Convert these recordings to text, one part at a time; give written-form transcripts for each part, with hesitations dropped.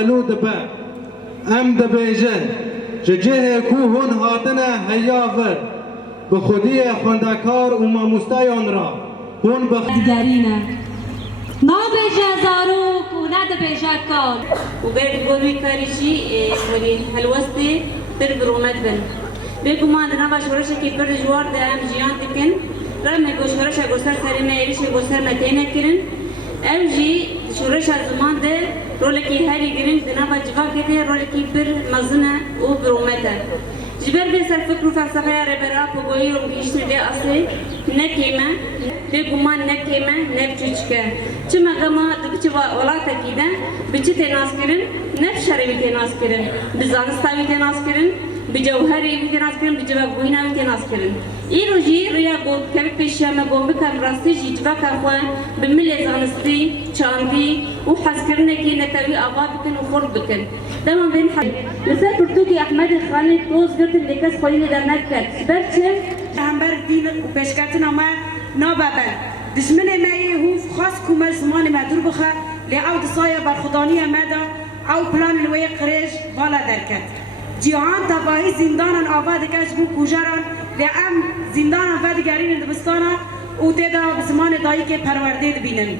ملود به ام دبیجن جه کو هون هاتنه هیاور به خودی خواندکار و ماموستایان را هون به دیگرینه نا بیجه زاروک و نه دبیجه کار و برد گوی کاریشی ولی هلوستی پر برومت بن بگو ما دنبا شورش کی پر جوار ده ام جیان دکن رم گو شورش گوسر سری میریش گوسر متینه کرن ام جی شورش زمان ده رولکی هری گرین دنبا جوا کده رولکی پر مزنه و برومته جبر به سر فکر و فلسفه ربرا پگویی رو بیشتر ده اصلی نکیمه بگو ما نکیمه نبچوچکه چه مقامه دبچه ولاته کیده بچه تناس کرن نف شرعی تناس کرن بزانستاوی تناس کرن بجوهری تناس کرن بجوابگوینا تناس کرن این روزی ریا بود که پیشیامه بوم بکن راستی جیجبا کخوان بمل زانستی چاندی و حس کرنه که نتوی آوا بکن و خورد بکن دما بین حد مثل پرتوکی احمد خانی توز گرد لکس خواهی در نکرد برچه همبر دین و پیشکتن اما نابابل دشمن مایی هوف خاص کمال زمان مدور بخه لعود صايا برخداني مدى او پلان الوی قریش بالا درکت جهان تباهی زندان آباد کش بو کوجران لعم زندان آباد گرین دبستانا او تیدا بزمان دایی که پرورده بینن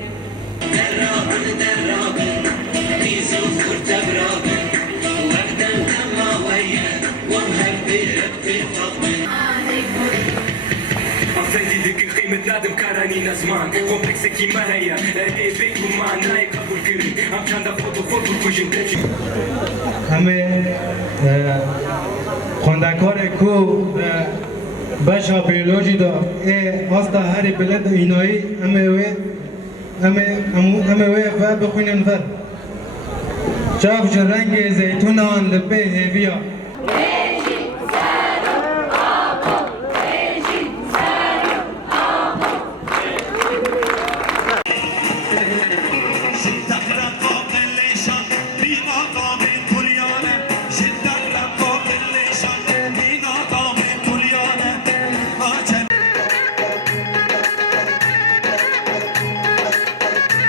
نادم كاراني نزمان كومبلكس كيما هي بيك ومعناي قبول كريم ام كان دا خود كوجين همه خواندکار کو بشا بیولوژی دا هستا هری بلد اینایی همه وی و بخوینن ور چاف رنگ زیتونان لبه هیویا